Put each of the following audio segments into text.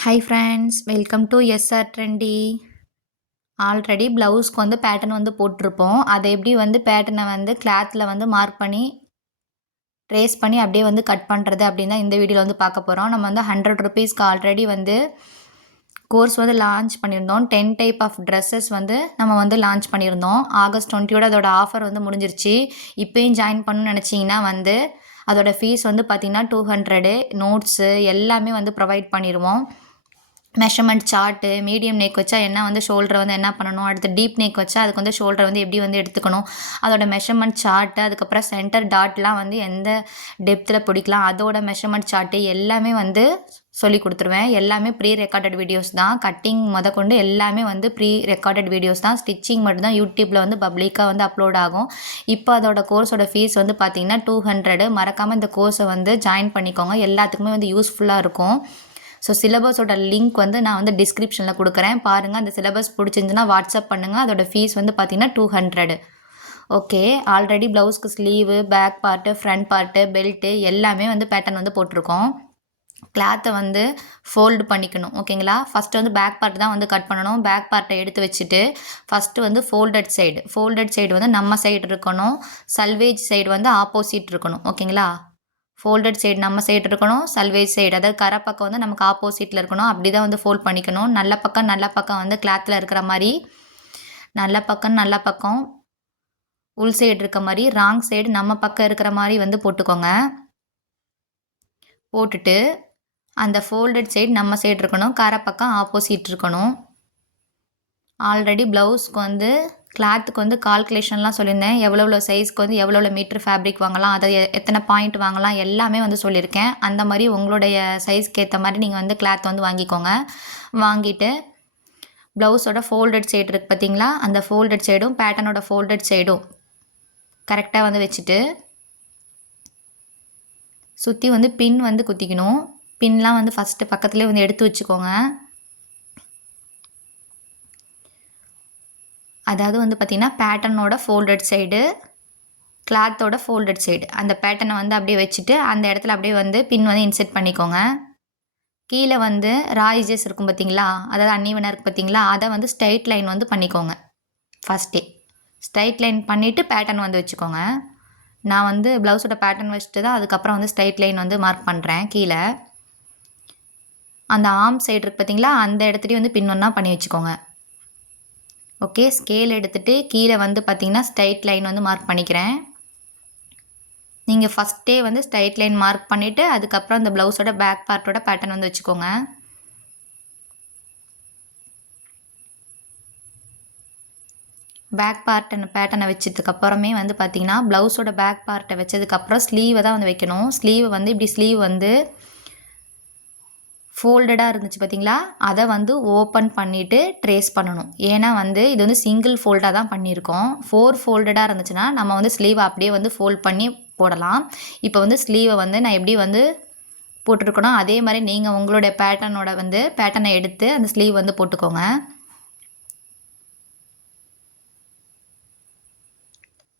Hi friends, welcome to SR Trendy. Already ப்ளவுஸ்க்கு வந்து pattern வந்து போட்டிருப்போம். அதை எப்படி வந்து பேட்டர்னை வந்து கிளாத்தில் வந்து மார்க் பண்ணி ட்ரேஸ் பண்ணி அப்படியே வந்து கட் பண்ணுறது அப்படின்னு தான் இந்த வீடியோவில் வந்து பார்க்க போகிறோம். நம்ம வந்து 100 ருபீஸ்க்கு ஆல்ரெடி வந்து கோர்ஸ் வந்து லான்ச் பண்ணியிருந்தோம். 10 டைப் ஆஃப் ட்ரெஸ்ஸஸ் வந்து நம்ம வந்து லான்ச் பண்ணியிருந்தோம். ஆகஸ்ட் 20யோட அதோட ஆஃபர் வந்து முடிஞ்சிருச்சு. இப்போயும் ஜாயின் பண்ணணும்னு நினச்சிங்கன்னா வந்து அதோட ஃபீஸ் வந்து பார்த்திங்கன்னா 200. நோட்ஸு எல்லாமே வந்து ப்ரொவைட் பண்ணிடுவோம். மெஷர்மெண்ட் சார்ட்டு, மீடியம் நெக் வச்சா என்ன வந்து ஷோல்டரை வந்து என்ன பண்ணணும், அடுத்து டீப் நெக் வச்சா அதுக்கு வந்து ஷோல்டரை வந்து எப்படி வந்து எடுத்துக்கணும், அதோட மெஷர்மெண்ட் சார்ட்டு, அதுக்கப்புறம் சென்டர் டாட்லாம் வந்து எந்த டெப்த்தில் பிடிக்கலாம், அதோட மெஷர்மெண்ட் சார்ட்டு எல்லாமே வந்து சொல்லி கொடுத்துருவேன். எல்லாமே ப்ரீ ரெக்கார்டட் வீடியோஸ் தான். கட்டிங் முதற்கொண்டு எல்லாமே வந்து ப்ரீ ரெக்கார்டட் வீடியோஸ் தான். ஸ்டிச்சிங் மட்டும்தான் யூடியூப்பில் வந்து பப்ளிக்காக வந்து அப்லோட் ஆகும். இப்போ அதோட கோர்ஸோட ஃபீஸ் வந்து பார்த்திங்கன்னா 200. மறக்காமல் இந்த கோர்ஸை வந்து ஜாயின் பண்ணிக்கோங்க. எல்லாத்துக்குமே வந்து யூஸ்ஃபுல்லாக இருக்கும். ஸோ சிலபஸோட லிங்க் வந்து நான் வந்து டிஸ்கிரிப்ஷனில் கொடுக்குறேன். பாருங்கள், அந்த சிலபஸ் பிடிச்சிருந்துச்சுன்னா வாட்ஸ்அப் பண்ணுங்கள். அதோட ஃபீஸ் வந்து பார்த்திங்கன்னா 200. ஓகே, ஆல்ரெடி ப்ளவுஸ்க்கு sleeve, back part, front part, belt எல்லாமே வந்து பேட்டர்ன் வந்து போட்டிருக்கோம். கிளாத்தை வந்து ஃபோல்டு பண்ணிக்கணும். ஓகேங்களா? ஃபஸ்ட்டு வந்து பேக் பார்ட் தான் வந்து கட் பண்ணணும். பேக் பார்ட்டை எடுத்து வச்சுட்டு ஃபஸ்ட்டு வந்து ஃபோல்டட் சைடு வந்து நம்ம சைடு இருக்கணும். சல்வேஜ் சைடு வந்து ஆப்போசிட் இருக்கணும். ஓகேங்களா? ஃபோல்டட் சைடு நம்ம சைடு இருக்கணும். சல்வேஜ் சைடு அதாவது கரை பக்கம் வந்து நமக்கு ஆப்போசிட்டில் இருக்கணும். அப்படி தான் வந்து ஃபோல்ட் பண்ணிக்கணும். நல்ல பக்கம் வந்து கிளாத்தில் இருக்கிற மாதிரி, நல்ல பக்கம் உள் சைடு இருக்க மாதிரி, ராங் சைடு நம்ம பக்கம் இருக்கிற மாதிரி வந்து போட்டுக்கோங்க. போட்டுட்டு அந்த ஃபோல்டட் சைடு நம்ம சைடு இருக்கணும். கரை பக்கம் ஆப்போசிட் இருக்கணும். ஆல்ரெடி ப்ளவுஸ்க்கு வந்து கிளாத்துக்கு வந்து கால்குலேஷன்லாம் சொல்லியிருந்தேன். எவ்வளோ சைஸ்க்கு வந்து எவ்வளோ மீட்டர் ஃபேப்ரிக் வாங்கலாம், அதை எத்தனை பாயிண்ட் வாங்கலாம் எல்லாமே வந்து சொல்லியிருக்கேன். அந்த மாதிரி உங்களுடைய சைஸ்க்கு ஏற்ற மாதிரி நீங்கள் வந்து கிளாத் வந்து வாங்கிக்கோங்க. வாங்கிட்டு ப்ளவுஸோட ஃபோல்டட் சைடு இருக்குது பார்த்தீங்களா, அந்த ஃபோல்டட் சைடும் பேட்டர்னோட ஃபோல்டட் சைடும் கரெக்டாக வந்து வச்சுட்டு சுற்றி வந்து பின் வந்து குத்திக்கணும். பின்லாம் வந்து ஃபஸ்ட்டு பக்கத்துலேயே வந்து எடுத்து வச்சுக்கோங்க. அதாவது வந்து பார்த்திங்கன்னா பேட்டர்னோட ஃபோல்டட் சைடு, கிளாத்தோட ஃபோல்டட் சைடு, அந்த பேட்டர்னை வந்து அப்படியே வச்சுட்டு அந்த இடத்துல அப்படியே வந்து பின் வந்து இன்செர்ட் பண்ணிக்கோங்க. கீழே வந்து ராய்ஜஸ் இருக்கும் பார்த்தீங்களா, அதாவது அன்னிவனாக இருக்குது பார்த்தீங்களா, அதை வந்து ஸ்ட்ரைட் லைன் வந்து பண்ணிக்கோங்க. ஃபஸ்ட்டே ஸ்ட்ரைட் லைன் பண்ணிவிட்டு பேட்டர்ன் வந்து வச்சுக்கோங்க. நான் வந்து ப்ளவுஸோட பேட்டர்ன் வச்சுட்டு தான் அதுக்கப்புறம் வந்து ஸ்ட்ரைட் லைன் வந்து மார்க் பண்ணுறேன். கீழே அந்த ஆர்ம் சைடு இருக்குது பார்த்தீங்களா, அந்த இடத்துலையும் வந்து பின் ஒன்றா பண்ணி வச்சுக்கோங்க. ஓகே, ஸ்கேல் எடுத்துகிட்டு கீழே வந்து பார்த்திங்கன்னா ஸ்ட்ரைட் லைன் வந்து மார்க் பண்ணிக்கிறேன். நீங்கள் ஃபஸ்ட்டே வந்து ஸ்ட்ரைட் லைன் மார்க் பண்ணிவிட்டு அதுக்கப்புறம் அந்த ப்ளவுஸோட பேக் பார்ட்டோட பேட்டர்ன் வந்து வச்சுக்கோங்க. பேக் பேட்டர்னை வச்சதுக்கப்புறமே வந்து பார்த்திங்கன்னா ப்ளவுஸோட பேக் பார்ட்டை வச்சதுக்கப்புறம் ஸ்லீவை தான் வந்து வைக்கணும். ஸ்லீவை வந்து இப்படி ஸ்லீவ் வந்து ஃபோல்டடாக இருந்துச்சு பார்த்தீங்களா, அதை வந்து ஓப்பன் பண்ணிவிட்டு ட்ரேஸ் பண்ணணும். ஏன்னா வந்து இது வந்து சிங்கிள் ஃபோல்டாக தான் பண்ணியிருக்கோம். 4 ஃபோல்டடாக இருந்துச்சுன்னா நம்ம வந்து ஸ்லீவை அப்படியே வந்து ஃபோல்ட் பண்ணி போடலாம். இப்போ வந்து ஸ்லீவை வந்து நான் எப்படி வந்து போட்டிருக்கணும் அதே மாதிரி நீங்கள் உங்களுடைய பேட்டர்னை எடுத்து அந்த ஸ்லீவ் வந்து போட்டுக்கோங்க.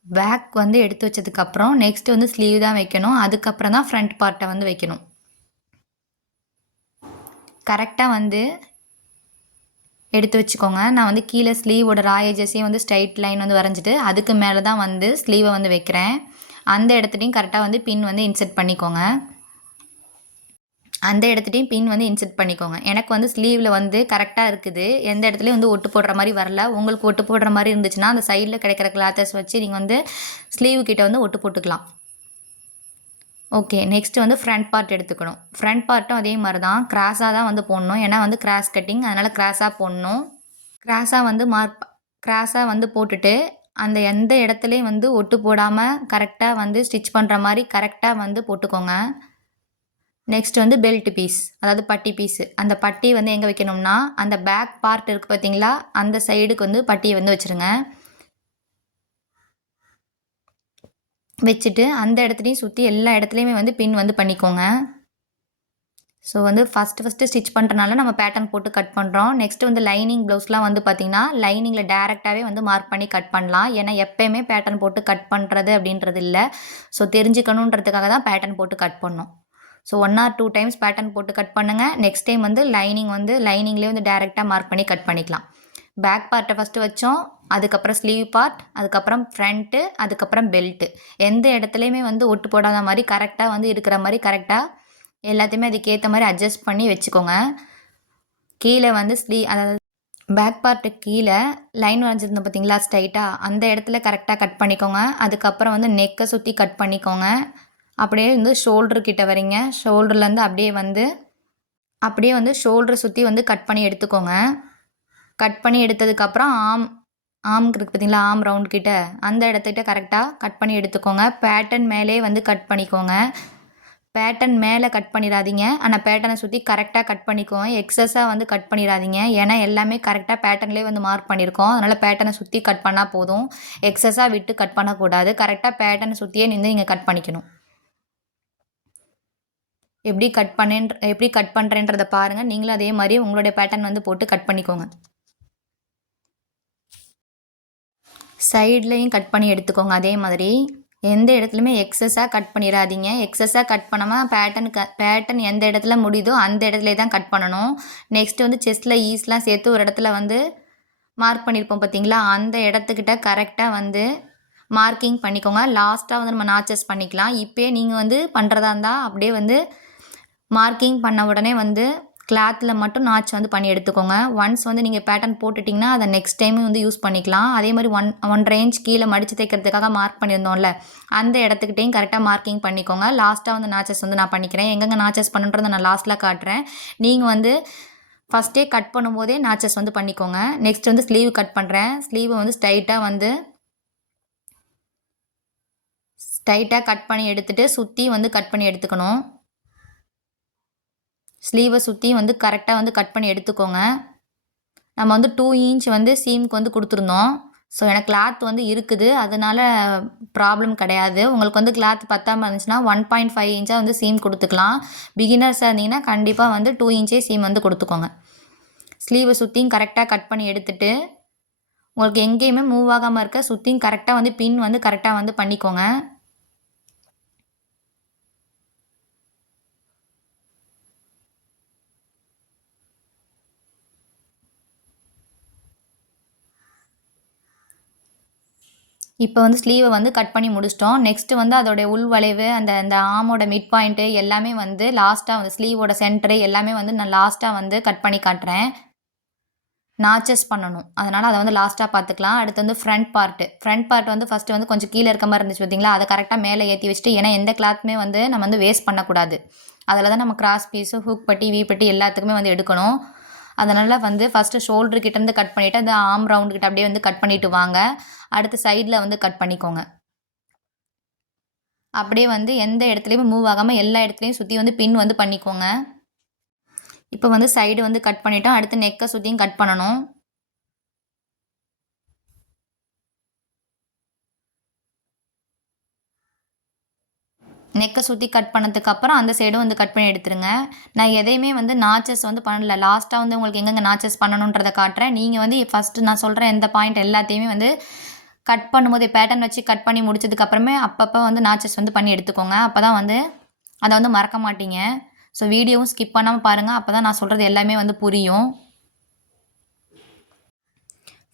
பேக் வந்து எடுத்து வச்சதுக்கப்புறம் நெக்ஸ்ட் வந்து ஸ்லீவ் தான் வைக்கணும். அதுக்கப்புறம் தான் ஃப்ரண்ட் பார்ட்டை வந்து வைக்கணும். கரெக்டாக வந்து எடுத்து வச்சுக்கோங்க. நான் வந்து கீழே ஸ்லீவோட ராயேஜஸையும் வந்து ஸ்ட்ரைட் லைன் வந்து வரைஞ்சிட்டு அதுக்கு மேலே தான் வந்து ஸ்லீவை வந்து வைக்கிறேன். அந்த இடத்துலையும் கரெக்டாக வந்து பின் வந்து இன்செர்ட் பண்ணிக்கோங்க. எனக்கு வந்து ஸ்லீவில் வந்து கரெக்டாக இருக்குது. எந்த இடத்துலையும் வந்து ஒட்டு போடுற மாதிரி வரல. உங்களுக்கு ஒட்டு போடுற மாதிரி இருந்துச்சுன்னா அந்த சைடில் கிடைக்கிற கிளாத்தஸ் வச்சு நீங்கள் வந்து ஸ்லீவு கிட்ட வந்து ஒட்டு போட்டுக்கலாம். ஓகே, நெக்ஸ்ட்டு வந்து ஃப்ரண்ட் பார்ட் எடுத்துக்கணும். ஃப்ரண்ட் பார்ட்டும் அதே மாதிரி தான் கிராஸாக தான் வந்து போடணும். ஏன்னா வந்து கிராஸ் கட்டிங், அதனால் கிராஸாக போடணும். கிராஸாக வந்து போட்டுட்டு அந்த எந்த இடத்துலையும் வந்து ஒட்டு போடாமல் கரெக்டாக வந்து ஸ்டிச் பண்ணுற மாதிரி கரெக்டாக வந்து போட்டுக்கோங்க. நெக்ஸ்ட் வந்து பெல்ட் பீஸ், அதாவது பட்டி பீஸு. அந்த பட்டி வந்து எங்கே வைக்கணும்னா அந்த பேக் பார்ட் இருக்குது பார்த்தீங்களா, அந்த சைடுக்கு வந்து பட்டியை வந்து வச்சுருங்க. வச்சுட்டு அந்த இடத்துலையும் சுற்றி எல்லா இடத்துலையுமே வந்து பின் வந்து பண்ணிக்கோங்க. ஸோ வந்து ஃபஸ்ட்டு ஸ்டிச் பண்ணுறனால நம்ம பேட்டர்ன் போட்டு கட் பண்ணுறோம். நெக்ஸ்ட்டு வந்து லைனிங் ப்ளவுஸ்லாம் வந்து பார்த்திங்கன்னா லைனிங்கில் டேரெக்டாகவே வந்து மார்க் பண்ணி கட் பண்ணலாம். ஏன்னா எப்போயுமே பேட்டர்ன் போட்டு கட் பண்ணுறது அப்படின்றது இல்லை. ஸோ தெரிஞ்சுக்கணுன்றதுக்காக தான் பேட்டர்ன் போட்டு கட் பண்ணோம். ஸோ 1 ஆர் 2 டைம்ஸ் பேட்டர்ன் போட்டு கட் பண்ணுங்கள். நெக்ஸ்ட் டைம் வந்து லைனிங்லேயே வந்து டேரெக்டாக மார்க் பண்ணி கட் பண்ணிக்கலாம். பேக் பார்ட்டை ஃபஸ்ட்டு வச்சோம், அதுக்கப்புறம் ஸ்லீவ் பார்ட், அதுக்கப்புறம் ஃப்ரண்ட்டு, அதுக்கப்புறம் பெல்ட்டு. எந்த இடத்துலையுமே வந்து ஒட்டு போடாத மாதிரி கரெக்டாக வந்து இருக்கிற மாதிரி கரெக்டாக எல்லாத்தையுமே அதுக்கேற்ற மாதிரி அட்ஜஸ்ட் பண்ணி வச்சுக்கோங்க. கீழே வந்து அதாவது பேக் பார்ட்டுக்கு கீழே லைன் வரைஞ்சிருந்தோம் பார்த்தீங்களா ஸ்ட்ரைட்டாக, அந்த இடத்துல கரெக்டாக கட் பண்ணிக்கோங்க. அதுக்கப்புறம் வந்து நெக்கை சுற்றி கட் பண்ணிக்கோங்க. அப்படியே வந்து ஷோல்டர் கிட்ட வரீங்க, ஷோல்டர்லேருந்து அப்படியே வந்து ஷோல்டர் சுற்றி வந்து கட் பண்ணி எடுத்துக்கோங்க. கட் பண்ணி எடுத்ததுக்கப்புறம் ஆம்க்கு இருக்குது பார்த்தீங்களா, ஆம் ரவுண்ட் கிட்ட அந்த இடத்துக்கிட்ட கரெக்டாக கட் பண்ணி எடுத்துக்கோங்க. பேட்டர்ன் மேலே வந்து கட் பண்ணிக்கோங்க. பேட்டர்ன் மேலே கட் பண்ணிடாதீங்க, ஆனால் பேட்டர்னை சுற்றி கரெக்டாக கட் பண்ணிக்கோங்க. எக்ஸஸாக வந்து கட் பண்ணிடாதீங்க, ஏன்னா எல்லாமே கரெக்டாக பேட்டர்ன்லேயே வந்து மார்க் பண்ணியிருக்கோம். அதனால் பேட்டர்னை சுற்றி கட் பண்ணால் போதும், எக்ஸஸாக விட்டு கட் பண்ணக்கூடாது. கரெக்டாக பேட்டர்னை சுற்றியே நின்று நீங்கள் கட் பண்ணிக்கணும். எப்படி கட் பண்ணுறேன்றதை பாருங்கள். நீங்களும் அதே மாதிரி உங்களுடைய பேட்டர்ன் வந்து போட்டு கட் பண்ணிக்கோங்க. சைட்லேயும் கட் பண்ணி எடுத்துக்கோங்க. அதே மாதிரி எந்த இடத்துலையுமே எக்ஸஸாக கட் பண்ணிடாதீங்க. எக்ஸஸாக கட் பண்ணாமல் பேட்டர்ன் எந்த இடத்துல முடியுதோ அந்த இடத்துல தான் கட் பண்ணணும். நெக்ஸ்ட் வந்து செஸ்ட்டில் ஈஸ்லாம் சேர்த்து ஒரு இடத்துல வந்து மார்க் பண்ணியிருப்போம் பார்த்தீங்களா, அந்த இடத்துக்கிட்ட கரெக்டாக வந்து மார்க்கிங் பண்ணிக்கோங்க. லாஸ்ட்டாக வந்து நம்ம நாச்சஸ் பண்ணிக்கலாம். இப்போயே நீங்கள் வந்து பண்ணுறதா இருந்தால் அப்படியே வந்து மார்க்கிங் பண்ண உடனே வந்து கிளாத்தில் மட்டும் நாச் வந்து பண்ணி எடுத்துக்கோங்க. ஒன்ஸ் வந்து நீங்கள் பேட்டர்ன் போட்டுட்டிங்கன்னா அதை நெக்ஸ்ட் டைமும் வந்து யூஸ் பண்ணிக்கலாம். அதே மாதிரி 1.5 இன்ச் கீழே மடித்து தைக்கிறதுக்காக மார்க் பண்ணியிருந்தோம்ல, அந்த இடத்துக்கிட்டையும் கரெக்டாக மார்க்கிங் பண்ணிக்கோங்க. லாஸ்ட்டாக வந்து நாச்சஸ் வந்து நான் பண்ணிக்கிறேன். எங்கெங்கே நாச்சஸ் பண்ணுன்றதை நான் லாஸ்ட்டில் காட்டுறேன். நீங்கள் வந்து ஃபஸ்ட்டே கட் பண்ணும்போதே நாச்சஸ் வந்து பண்ணிக்கோங்க. நெக்ஸ்ட் வந்து ஸ்லீவ் கட் பண்ணுறேன். ஸ்லீவை வந்து ஸ்ட்ரைட்டாக கட் பண்ணி எடுத்துகிட்டு சுற்றி வந்து கட் பண்ணி எடுத்துக்கணும். ஸ்லீவை சுற்றி வந்து கரெக்டாக வந்து கட் பண்ணி எடுத்துக்கோங்க. நம்ம வந்து 2 இன்ச் வந்து சீமுக்கு வந்து கொடுத்துருந்தோம். ஸோ எனக்கு கிளாத் வந்து இருக்குது, அதனால் ப்ராப்ளம் கிடையாது. உங்களுக்கு வந்து கிளாத் பத்தாமல் இருந்துச்சுன்னா 1.5 இன்ச்சாக வந்து சீம் கொடுத்துக்கலாம். பிகினர்ஸாக இருந்தீங்கன்னா கண்டிப்பாக வந்து 2 இன்ச்சே சீம் வந்து கொடுத்துக்கோங்க. ஸ்லீவை சுற்றியும் கரெக்டாக கட் பண்ணி எடுத்துகிட்டு உங்களுக்கு எங்கேயுமே மூவ் ஆகாமல் இருக்க சுற்றியும் கரெக்டாக வந்து பின் வந்து கரெக்டாக வந்து பண்ணிக்கோங்க. இப்போ வந்து ஸ்லீவை வந்து கட் பண்ணி முடிச்சிட்டோம். நெக்ஸ்ட்டு வந்து அதோடைய உள் வளைவு, அந்த ஆமோட மிட் பாயிண்ட்டு எல்லாமே வந்து லாஸ்ட்டாக வந்து ஸ்லீவோட சென்டரு எல்லாமே வந்து நான் லாஸ்ட்டாக வந்து கட் பண்ணி காட்டுறேன். நாச்சஸ் பண்ணணும், அதனால் அதை வந்து லாஸ்ட்டாக பார்த்துக்கலாம். அடுத்து வந்து ஃப்ரண்ட் பார்ட் வந்து ஃபஸ்ட்டு வந்து கொஞ்சம் கீழே இருக்க மாதிரி இருந்துச்சு பார்த்தீங்களா, அதை கரெக்டாக மேலே ஏற்றி வச்சுட்டு, ஏன்னா எந்த கிளாத்துமே வந்து நம்ம வந்து வேஸ்ட் பண்ணக்கூடாது. அதில் தான் நம்ம கிராஸ் பீஸு, ஹூக் பட்டி, வி பட்டி எல்லாத்துக்குமே வந்து எடுக்கணும். அதனால் வந்து ஃபஸ்ட்டு ஷோல்டர் கிட்டேருந்து கட் பண்ணிவிட்டு அந்த ஆம் ரவுண்டு கிட்ட அப்படியே வந்து கட் பண்ணிவிட்டு வாங்க. அடுத்து சைடில் வந்து கட் பண்ணிக்கோங்க. அப்படியே வந்து எந்த இடத்துலையுமே மூவ் ஆகாமல் எல்லா இடத்துலையும் சுற்றி வந்து பின் வந்து பண்ணிக்கோங்க. இப்போ வந்து சைடு வந்து கட் பண்ணிட்டோம். அடுத்து நெக்கை சுற்றியும் கட் பண்ணணும். நெக்கை சுற்றி கட் பண்ணதுக்கப்புறம் அந்த சைடும் வந்து கட் பண்ணி எடுத்துருங்க. நான் எதையுமே வந்து நாச்சஸ் வந்து பண்ணல, லாஸ்ட்டாக வந்து உங்களுக்கு எங்கெங்கே நாச்சஸ் பண்ணணுன்றதை காட்டுறேன். நீங்கள் வந்து ஃபஸ்ட்டு நான் சொல்கிற எந்த பாயிண்ட் எல்லாத்தையுமே வந்து கட் பண்ணும்போது பேட்டர்ன் வச்சு கட் பண்ணி முடிச்சதுக்கப்புறமே அப்பப்போ வந்து நாச்சஸ் வந்து பண்ணி எடுத்துக்கோங்க. அப்போ தான் வந்து அதை வந்து மறக்க மாட்டீங்க. ஸோ வீடியோவும் ஸ்கிப் பண்ணாமல் பாருங்கள், அப்போ தான் நான் சொல்கிறது எல்லாமே வந்து புரியும்.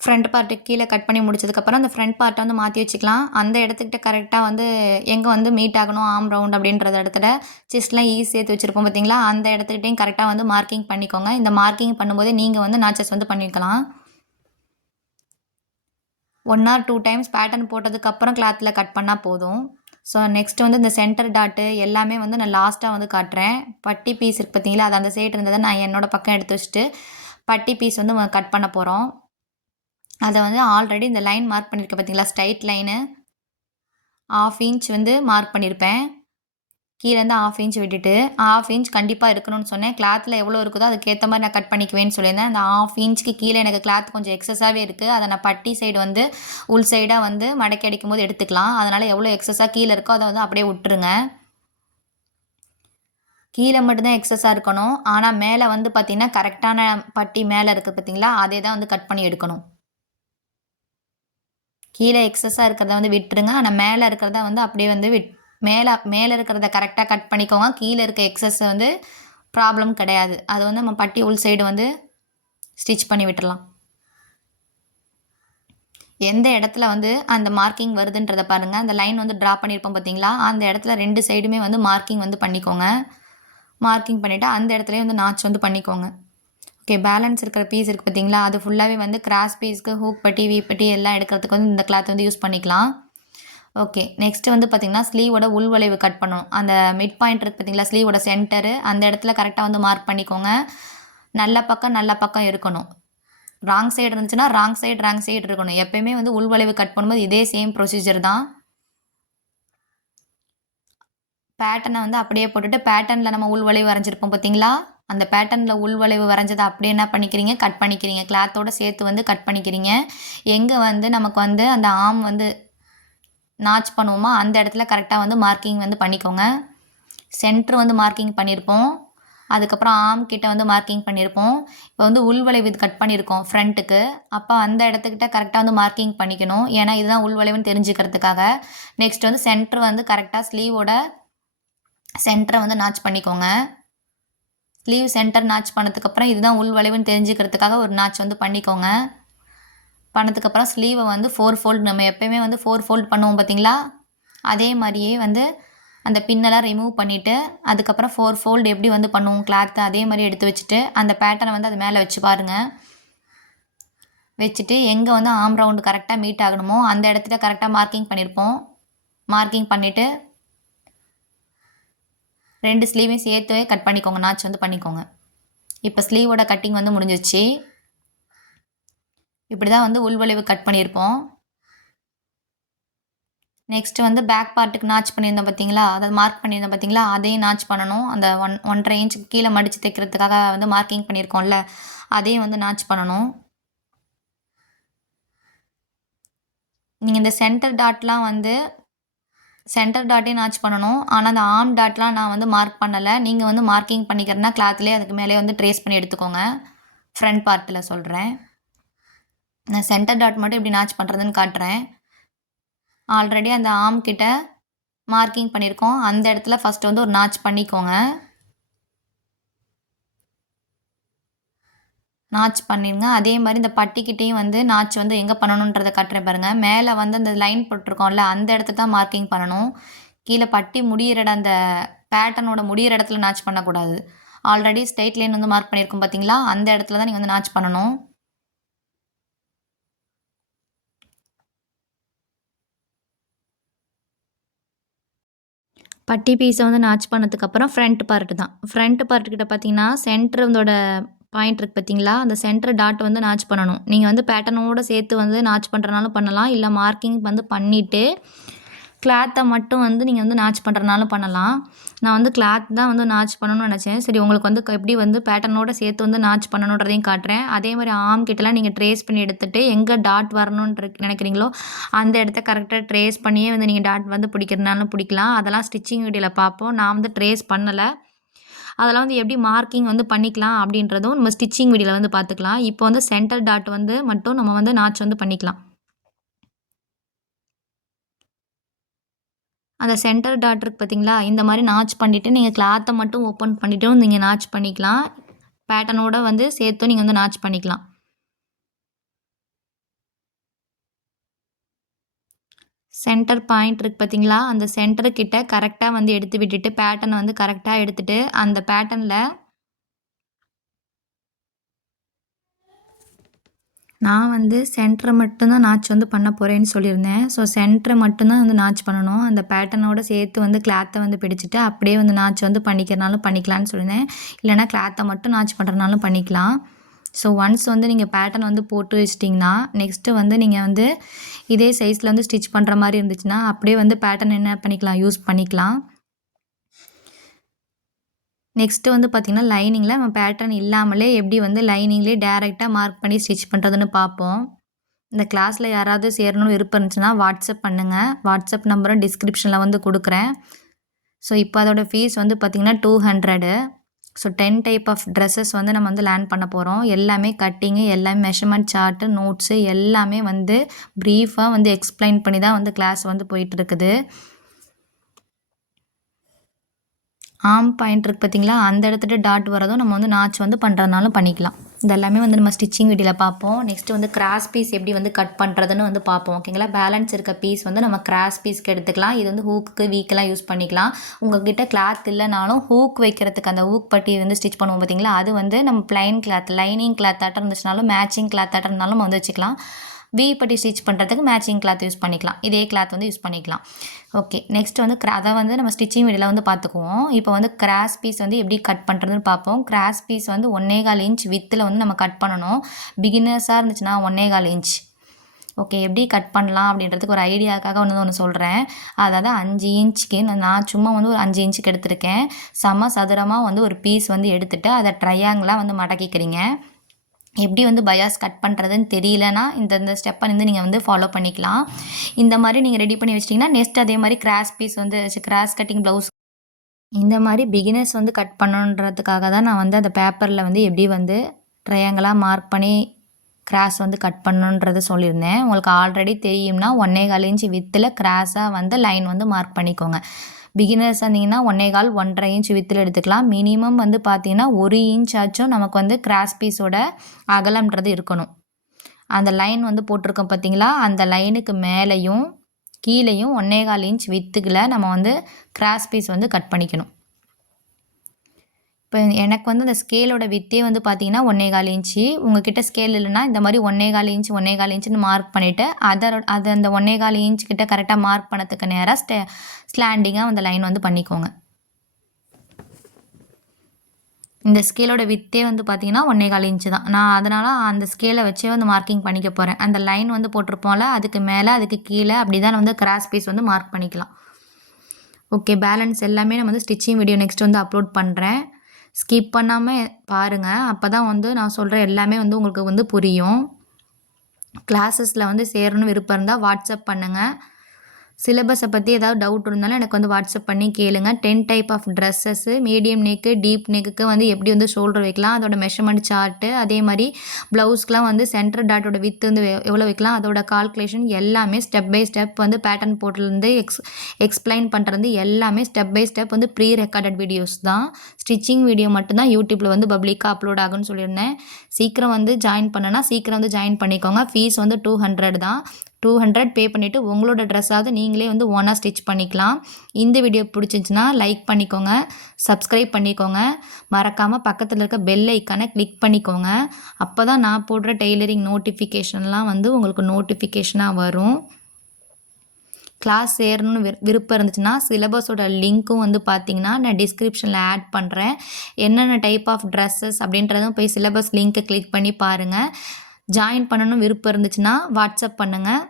ஃப்ரண்ட் பார்ட்டுக்கு கீழே கட் பண்ணி முடிச்சதுக்கப்புறம் அந்த ஃப்ரண்ட் பார்ட்டை வந்து மாற்றி வச்சுக்கலாம். அந்த இடத்துக்கிட்ட கரெக்டாக வந்து எங்கே வந்து மீட் ஆகணும் ஆம் ரவுண்ட் அப்படின்றத இடத்துல செஸ்ட்லாம் சேர்த்து வச்சுருப்போம் பார்த்தீங்களா, அந்த இடத்துக்கிட்டையும் கரெக்டாக வந்து மார்க்கிங் பண்ணிக்கோங்க. இந்த மார்க்கிங் பண்ணும்போதே நீங்கள் வந்து நாச்சஸ் வந்து பண்ணிக்கலாம். 1 ஆர் 2 டைம்ஸ் பேட்டர்ன் போட்டதுக்கப்புறம் கிளாத்தில் கட் பண்ணால் போதும். ஸோ நெக்ஸ்ட் வந்து இந்த சென்டர் டாட்டு எல்லாமே வந்து நான் லாஸ்ட்டாக வந்து காட்டுறேன். பட்டி பீஸ் இருக்குது பார்த்தீங்களா, அது அந்த சைடு இருந்ததை நான் என்னோடய பக்கம் எடுத்து வச்சுட்டு பட்டி பீஸ் வந்து கட் பண்ண போகிறோம். அதை வந்து ஆல்ரெடி இந்த லைன் மார்க் பண்ணியிருக்கேன் பார்த்தீங்களா, ஸ்ட்ரைட் லைனு 1/2 இன்ச் வந்து மார்க் பண்ணியிருப்பேன். கீழேருந்து 1/2 இன்ச் விட்டுட்டு 1/2 இன்ச் கண்டிப்பாக இருக்கணும்னு சொன்னேன். கிளாத்தில் எவ்வளோ இருக்குதோ அதுக்கேற்ற மாதிரி நான் கட் பண்ணிக்குவேன்னு சொல்லியிருந்தேன். அந்த 1/2 இன்ச்சுக்கு கீழே எனக்கு கிளாத் கொஞ்சம் எக்ஸஸாகவே இருக்குது. அதை நான் பட்டி சைடு வந்து உள் சைடாக வந்து மடக்கி அடிக்கும் போது எடுத்துக்கலாம். அதனால் எவ்வளோ எக்ஸஸாக கீழே இருக்கோ அதை வந்து அப்படியே விட்டுருங்க. கீழே மட்டும்தான் எக்ஸஸாக இருக்கணும், ஆனால் மேலே வந்து பார்த்திங்கன்னா கரெக்டான பட்டி மேலே இருக்குது பார்த்தீங்களா, அதே தான் வந்து கட் பண்ணி எடுக்கணும். கீழே எக்ஸஸாக இருக்கிறத வந்து விட்டுருங்க, ஆனால் மேலே இருக்கிறத வந்து அப்படியே வந்து மேலே இருக்கிறத கரெக்டாக கட் பண்ணிக்கோங்க. கீழே இருக்க எக்ஸஸ் வந்து ப்ராப்ளம் கிடையாது. அது வந்து நம்ம பட்டி உள் சைடு வந்து ஸ்டிச் பண்ணி விட்டுடலாம். எந்த இடத்துல வந்து அந்த மார்க்கிங் வருதுன்றதை பாருங்கள். அந்த லைன் வந்து ட்ரா பண்ணியிருப்போம் பார்த்தீங்களா, அந்த இடத்துல 2 சைடுமே வந்து மார்க்கிங் வந்து பண்ணிக்கோங்க. மார்க்கிங் பண்ணிவிட்டு அந்த இடத்துலையும் வந்து நாச் வந்து பண்ணிக்கோங்க. ஓகே, பேலன்ஸ் இருக்கிற பீஸ் இருக்குது பார்த்தீங்களா, அது ஃபுல்லாகவே வந்து கிராஸ் பீஸ்க்கு ஹூக் பட்டி வீப்பட்டி எல்லாம் எடுக்கிறதுக்கு வந்து இந்த கிளாத் வந்து யூஸ் பண்ணிக்கலாம். ஓகே, நெக்ஸ்ட்டு வந்து பார்த்திங்கன்னா ஸ்லீவோட உள்வளைவு கட் பண்ணணும். அந்த மிட் பாயிண்ட் இருக்குது பார்த்தீங்களா, ஸ்லீவோட சென்டரு, அந்த இடத்துல கரெக்டாக வந்து மார்க் பண்ணிக்கோங்க. நல்ல பக்கம் இருக்கணும். ராங் சைடு இருந்துச்சுன்னா ராங் சைடு இருக்கணும். எப்பயுமே வந்து உள்வளைவு கட் பண்ணும்போது இதே சேம் ப்ரொசீஜர் தான். பேட்டர்னை வந்து அப்படியே போட்டுட்டு பேட்டர்னில் நம்ம உள்வளைவு வரைஞ்சிருப்போம் பார்த்தீங்களா, அந்த பேட்டர்னில் உள்வளைவு வரைஞ்சதை அப்படியே என்ன பண்ணிக்கிறீங்க, கட் பண்ணிக்கிறீங்க. கிளாத்தோடு சேர்த்து வந்து கட் பண்ணிக்கிறீங்க. எங்கே வந்து நமக்கு வந்து அந்த ஆம் வந்து நாச் பண்ணுவோமோ அந்த இடத்துல கரெக்டாக வந்து மார்க்கிங் வந்து பண்ணிக்கோங்க. சென்ட்ரு வந்து மார்க்கிங் பண்ணியிருப்போம். அதுக்கப்புறம் ஆம் கிட்ட வந்து மார்க்கிங் பண்ணியிருப்போம். இப்போ வந்து உள்வளைவு இது கட் பண்ணியிருக்கோம் ஃப்ரண்ட்டுக்கு. அப்போ அந்த இடத்துக்கிட்ட கரெக்டாக வந்து மார்க்கிங் பண்ணிக்கணும். ஏன்னா இதுதான் உள்வளைவுன்னு தெரிஞ்சுக்கிறதுக்காக. நெக்ஸ்ட் வந்து சென்ட்ரு வந்து கரெக்டாக ஸ்லீவோட சென்டரை வந்து நாச் பண்ணிக்கோங்க. ஸ்லீவ் சென்டர் நாச் பண்ணதுக்கப்புறம் இதுதான் உள்வளைவுன்னு தெரிஞ்சுக்கிறதுக்காக ஒரு நாச் வந்து பண்ணிக்கோங்க. பண்ணதுக்கப்புறம் ஸ்லீவை வந்து 4 ஃபோல்டு, நம்ம எப்போயுமே வந்து 4 ஃபோல்டு பண்ணுவோம் பார்த்தீங்களா, அதே மாதிரியே வந்து அந்த பின்னெல்லாம் ரிமூவ் பண்ணிவிட்டு அதுக்கப்புறம் 4 ஃபோல்டு எப்படி வந்து பண்ணுவோம் கிளாத்தை அதே மாதிரி எடுத்து வச்சுட்டு அந்த பேட்டர்னை வந்து அது மேலே வச்சு பாருங்கள். வச்சுட்டு எங்கே வந்து ஆம் ரவுண்டு கரெக்டாக மீட் ஆகணுமோ அந்த இடத்துல கரெக்டாக மார்க்கிங் பண்ணியிருப்போம். மார்க்கிங் பண்ணிவிட்டு 2 ஸ்லீவையும் சேர்த்து கட் பண்ணிக்கோங்க, நாச் வந்து பண்ணிக்கோங்க. இப்போ ஸ்லீவோட கட்டிங் வந்து முடிஞ்சிச்சு. இப்படி தான் வந்து உள்வளைவு கட் பண்ணியிருப்போம். நெக்ஸ்ட்டு வந்து பேக் பார்ட்டுக்கு நாச் பண்ணியிருந்தோம் பார்த்தீங்களா, அதாவது மார்க் பண்ணியிருந்தோம் பார்த்தீங்களா, அதையும் நாச் பண்ணணும். அந்த 1.5 இன்ச்சுக்கு கீழே மடித்து தைக்கிறதுக்காக வந்து மார்க்கிங் பண்ணியிருக்கோம்ல, அதையும் வந்து நாச் பண்ணணும். நீங்கள் இந்த சென்டர் டாட்லாம் வந்து சென்டர் டாட்டையும் நாச் பண்ணணும். ஆனால் அந்த ஆர்ம் டாட்லாம் நான் வந்து மார்க் பண்ணலை. நீங்கள் வந்து மார்க்கிங் பண்ணிக்கிறேன்னா கிளாத்லேயே அதுக்கு மேலே வந்து ட்ரேஸ் பண்ணி எடுத்துக்கோங்க. ஃப்ரண்ட் பார்ட்டில் சொல்கிறேன். நான் சென்டர் டாட் மட்டும் எப்படி நாச் பண்ணுறதுன்னு காட்டுறேன். ஆல்ரெடி அந்த ஆர்ம் கிட்ட மார்க்கிங் பண்ணியிருக்கோம். அந்த இடத்துல ஃபஸ்ட்டு வந்து ஒரு நாச் பண்ணிக்கோங்க. நாச் பண்ணிடுங்க. அதே மாதிரி இந்த பட்டிக்கிட்டையும் வந்து நாச் வந்து எங்கே பண்ணணுன்றதை காட்டுறேன் பாருங்கள். மேலே வந்து அந்த லைன் போட்டிருக்கோம்ல அந்த இடத்துல தான் மார்க்கிங் பண்ணணும். கீழே பட்டி முடிகிற இடம், அந்த பேட்டர்னோட முடிகிற இடத்துல நாச் பண்ணக்கூடாது. ஆல்ரெடி ஸ்ட்ரைட் லைன் வந்து மார்க் பண்ணியிருக்கோம் பார்த்தீங்களா, அந்த இடத்துல தான் நீங்கள் வந்து நாச் பண்ணணும். பட்டி பீஸை வந்து நாச் பண்ணதுக்கப்புறம் ஃப்ரண்ட் பார்ட்டு தான். ஃப்ரண்ட் பார்ட்டுக்கிட்ட பார்த்தீங்கன்னா சென்டரோட பாயிண்ட் இருக்குது பார்த்தீங்களா, அந்த சென்டர் டாட் வந்து நாச் பண்ணணும். நீங்கள் வந்து பேட்டர்னோடு சேர்த்து வந்து நாச் பண்ணுறனாலும் பண்ணலாம், இல்லை மார்க்கிங் வந்து பண்ணிவிட்டு கிளாத்தை மட்டும் வந்து நீங்கள் வந்து நாச் பண்ணுறனாலும் பண்ணலாம். நான் வந்து கிளாத் தான் வந்து நாச் பண்ணணும்னு நினச்சேன். சரி, உங்களுக்கு வந்து எப்படி வந்து பேட்டர்னோடு சேர்த்து வந்து நாச் பண்ணணுன்றதையும் காட்டுறேன். அதே மாதிரி ஆர்ம் கிட்டலாம் நீங்கள் ட்ரேஸ் பண்ணி எடுத்துகிட்டு எங்கே டாட் வரணுன்ற நினைக்கிறீங்களோ அந்த இடத்த கரெக்டாக ட்ரேஸ் பண்ணியே வந்து நீங்கள் டாட் வந்து பிடிக்கிறதுனாலும் பிடிக்கலாம். அதெல்லாம் ஸ்டிச்சிங் வீடியோவில் பார்ப்போம். நான் வந்து ட்ரேஸ் பண்ணலை. அதெல்லாம் வந்து எப்படி மார்க்கிங் வந்து பண்ணிக்கலாம் அப்படின்றதும் நம்ம ஸ்டிச்சிங் வீடியோவில் வந்து பார்த்துக்கலாம். இப்போ வந்து சென்டர் டாட் வந்து மட்டும் நம்ம வந்து நாச் வந்து பண்ணிக்கலாம். அந்த சென்டர் டாட் இருக்குது பார்த்தீங்களா, இந்த மாதிரி நாச் பண்ணிவிட்டு நீங்கள் கிளாத்தை மட்டும் ஓப்பன் பண்ணிவிட்டும் நீங்கள் நாச் பண்ணிக்கலாம். பேட்டர்னோட வந்து சேர்த்தும் நீங்கள் வந்து நாச் பண்ணிக்கலாம். சென்டர் பாயிண்ட் இருக்குது பார்த்தீங்களா, அந்த சென்டர்கிட்ட கரெக்டாக வந்து எடுத்து விட்டுட்டு பேட்டர்னை வந்து கரெக்டாக எடுத்துகிட்டு அந்த பேட்டர்னில் நான் வந்து சென்டரை மட்டும்தான் நாச் வந்து பண்ண போகிறேன்னு சொல்லியிருந்தேன். ஸோ சென்டரை மட்டும்தான் வந்து நாச் பண்ணணும். அந்த பேட்டர்னோட சேர்த்து வந்து கிளாத்தை வந்து பிடிச்சிட்டு அப்படியே வந்து நாச் வந்து பண்ணிக்கிறனாலும் பண்ணிக்கலான்னு சொல்லியிருந்தேன். இல்லைனா கிளாத்தை மட்டும் நாச் பண்ணுறனாலும் பண்ணிக்கலாம். ஸோ ஒன்ஸ் வந்து நீங்கள் பேட்டர்ன் வந்து போட்டு வச்சிட்டிங்கன்னா நெக்ஸ்ட்டு வந்து நீங்கள் வந்து இதே சைஸில் வந்து ஸ்டிச் பண்ணுற மாதிரி இருந்துச்சுன்னா அப்படியே வந்து பேட்டர்ன் என்ன பண்ணிக்கலாம், யூஸ் பண்ணிக்கலாம். நெக்ஸ்ட்டு வந்து பார்த்திங்கன்னா லைனிங்கில் நம்ம பேட்டர்ன் இல்லாமலே எப்படி வந்து லைனிங்லேயே டேரெக்டாக மார்க் பண்ணி ஸ்டிச் பண்ணுறதுன்னு பார்ப்போம். இந்த கிளாஸில் யாராவது சேரணும்னு விருப்பம் இருந்துச்சுன்னா வாட்ஸ்அப் பண்ணுங்கள். வாட்ஸ்அப் நம்பரும் டிஸ்கிரிப்ஷனில் வந்து கொடுக்குறேன். ஸோ இப்போ அதோடய ஃபீஸ் வந்து பார்த்திங்கன்னா 200. ஸோ 10 டைப் ஆஃப் ட்ரெஸ்ஸஸ் வந்து நம்ம வந்து லேர்ன் பண்ண போகிறோம். எல்லாமே கட்டிங்கு, எல்லாமே மெஷர்மெண்ட் சார்ட்டு, நோட்ஸு எல்லாமே வந்து ப்ரீஃபாக வந்து எக்ஸ்பிளைன் பண்ணி தான் வந்து கிளாஸ் வந்து போயிட்டுருக்குது. ஆர்ம் பாயிண்ட் இருக்குது பார்த்தீங்களா, அந்த இடத்துல டாட் வரதும் நம்ம வந்து நாச் வந்து பண்ணுறதுனாலும் பண்ணிக்கலாம். இதெல்லாமே வந்து நம்ம ஸ்டிச்சிங் வீடியோவில் பார்ப்போம். நெக்ஸ்ட்டு வந்து கிராஸ் பீஸ் எப்படி வந்து கட் பண்ணுறதுன்னு வந்து பார்ப்போம். ஓகேங்களா, பேலன்ஸ் இருக்க பீஸ் வந்து நம்ம கிராஸ் பீஸ்க்கு எடுத்துக்கலாம். இது வந்து ஹூக்கு வீக்கெல்லாம் யூஸ் பண்ணிக்கலாம். உங்கள்கிட்ட கிளாத் இல்லைனாலும் ஹூக் வைக்கிறதுக்கு அந்த ஹூக் பட்டி வந்து ஸ்டிச் பண்ணுவோம் பார்த்தீங்களா, அது வந்து நம்ம பிளைன் கிளாத் லைனிங் கிளாத்தாட்டம் இருந்துச்சுனாலும் மேட்சிங் கிளாத்தாட்டம் இருந்தாலும் நம்ம வந்து வச்சுக்கலாம். வி பட்டி ஸ்டிச் பண்ணுறதுக்கு மேட்சிங் கிளாத் யூஸ் பண்ணிக்கலாம். இதே கிளாத் வந்து யூஸ் பண்ணிக்கலாம். ஓகே, நெக்ஸ்ட் வந்து அதை வந்து நம்ம ஸ்டிச்சிங் வீடியோவில் வந்து பார்த்துக்குவோம். இப்போ வந்து கிராஸ் பீஸ் வந்து எப்படி கட் பண்ணுறதுன்னு பார்ப்போம். கிராஸ் பீஸ் வந்து 1.25 இன்ச் வித்தில் வந்து நம்ம கட் பண்ணணும். பிகினர்ஸாக இருந்துச்சுன்னா 1.25 இன்ச். ஓகே, எப்படி கட் பண்ணலாம் அப்படின்றதுக்கு ஒரு ஐடியாவுக்காக ஒன்று சொல்கிறேன். அதாவது 5 இன்ச்சுக்கு நான் சும்மா வந்து ஒரு 5 இன்ச்சுக்கு எடுத்திருக்கேன். சதுரமாக வந்து ஒரு பீஸ் வந்து எடுத்துகிட்டு அதை ட்ரையாங்கிளாக வந்து மடக்கிக்கிறீங்க. எப்படி வந்து பயாஸ் கட் பண்ணுறதுன்னு தெரியலனா இந்த ஸ்டெப்பை வந்து நீங்கள் வந்து ஃபாலோ பண்ணிக்கலாம். இந்த மாதிரி நீங்கள் ரெடி பண்ணி வச்சிட்டிங்கன்னா நெக்ஸ்ட் அதே மாதிரி கிராஸ் பீஸ் வந்து கிராஸ் கட்டிங் ப்ளவுஸ் இந்த மாதிரி பிகினர்ஸ் வந்து கட் பண்ணுன்றதுக்காக தான் நான் வந்து அந்த பேப்பரில் வந்து எப்படி வந்து ட்ரையாங்கலாக மார்க் பண்ணி கிராஸ் வந்து கட் பண்ணுன்றது சொல்லியிருந்தேன். உங்களுக்கு ஆல்ரெடி தெரியும்னா 1.25 இன்ச் வித்தில் கிராஸாக வந்து லைன் வந்து மார்க் பண்ணிக்கோங்க. பிகினர்ஸ் இருந்தீங்கன்னா 1.25 இன்ச் வித்தில் எடுத்துக்கலாம். மினிமம் வந்து பார்த்தீங்கன்னா 1 இன்ச் ஆச்சும் நமக்கு வந்து கிராஸ் பீஸோட அகலம்ன்றது இருக்கணும். அந்த லைன் வந்து போட்டிருக்கோம் பார்த்தீங்களா, அந்த லைனுக்கு மேலேயும் கீழேயும் 1.25 இன்ச் வித்துக்குள்ள நம்ம வந்து கிராஸ் பீஸ் வந்து கட் பண்ணிக்கணும். இப்போ எனக்கு வந்து அந்த ஸ்கேலோட வித்தே வந்து பார்த்தீங்கன்னா 1.25 இன்ச்சு. உங்ககிட்ட ஸ்கேல் இல்லைன்னா இந்த மாதிரி 1.25 இன்ச்சுன்னு மார்க் பண்ணிவிட்டு அது அந்த 1.25 இன்ச் கிட்ட கரெக்டாக மார்க் பண்ணதுக்கு நேராக ஸ்லாண்டிங்காக அந்த லைன் வந்து பண்ணிக்கோங்க. இந்த ஸ்கேலோட வித்தே வந்து பார்த்தீங்கன்னா 1.25 இன்ச்சு தான். நான் அதனால் அந்த ஸ்கேலை வச்சே வந்து மார்க்கிங் பண்ணிக்க போகிறேன். அந்த லைன் வந்து போட்டிருப்போம்ல, அதுக்கு மேலே அதுக்கு கீழே அப்படி தான் வந்து கிராஸ் பீஸ் வந்து மார்க் பண்ணிக்கலாம். ஓகே, பேலன்ஸ் எல்லாமே நான் வந்து ஸ்டிச்சிங் வீடியோ நெக்ஸ்ட் வந்து அப்லோட் பண்ணுறேன். ஸ்கிப் பண்ணாமல் பாருங்கள். அப்போ தான் வந்து நான் சொல்கிற எல்லாமே வந்து உங்களுக்கு வந்து புரியும். கிளாஸஸில் வந்து சேரணும்னு விருப்பம் இருந்தால் வாட்ஸ்அப் பண்ணுங்கள். சிலபஸை பற்றி ஏதாவது டவுட் இருந்தாலும் எனக்கு வந்து வாட்ஸ்அப் பண்ணி கேளுங்க. 10 type of dresses, medium neck, deep நெக்குக்கு வந்து எப்படி வந்து ஷோல்டர் வைக்கலாம், அதோட மெஷர்மெண்ட் சார்ட்டு, அதே மாதிரி ப்ளவுஸ்க்குலாம் வந்து சென்டர் டாட்டோட வித்து வந்து எவ்வளோ வைக்கலாம், அதோட கால்குலேஷன் எல்லாமே ஸ்டெப் பை ஸ்டெப் வந்து பேட்டர்ன் போர்ட்டலேருந்து எக்ஸ்பிளைன் பண்ணுறது எல்லாமே ஸ்டெப் பை ஸ்டெப் வந்து ப்ரீ ரெக்கார்டட் வீடியோஸ் தான். ஸ்டிச்சிங் வீடியோ மட்டும்தான் யூடியூப்பில் வந்து பப்ளிக்காக அப்லோட் ஆகுன்னு சொல்லியிருந்தேன். சீக்கிரம் வந்து ஜாயின் பண்ணனா சீக்கிரம் வந்து ஜாயின் பண்ணிக்கோங்க. ஃபீஸ் வந்து 200 தான். 200 பே பண்ணிவிட்டு உங்களோட ட்ரெஸ்ஸாவது நீங்களே வந்து ஓனாக ஸ்டிச் பண்ணிக்கலாம். இந்த வீடியோ பிடிச்சிருந்துச்சுன்னா லைக் பண்ணிக்கோங்க, சப்ஸ்கிரைப் பண்ணிக்கோங்க, மறக்காமல் பக்கத்தில் இருக்க பெல் ஐக்கானை கிளிக் பண்ணிக்கோங்க. அப்போ தான் நான் போடுற டெய்லரிங் நோட்டிஃபிகேஷன்லாம் வந்து உங்களுக்கு நோட்டிஃபிகேஷனாக வரும். கிளாஸ் சேரணும்னு விருப்பம் இருந்துச்சுன்னா சிலபஸோட லிங்க்கும் வந்து பார்த்தீங்கன்னா நான் டிஸ்கிரிப்ஷனில் ஆட் பண்ணுறேன். என்னென்ன டைப் ஆஃப் ட்ரெஸ்ஸஸ் அப்படின்றதும் போய் சிலபஸ் லிங்க்கை கிளிக் பண்ணி பாருங்கள். ஜாயின் பண்ணணும் விருப்பம் இருந்துச்சுன்னா வாட்ஸ்அப் பண்ணுங்கள்.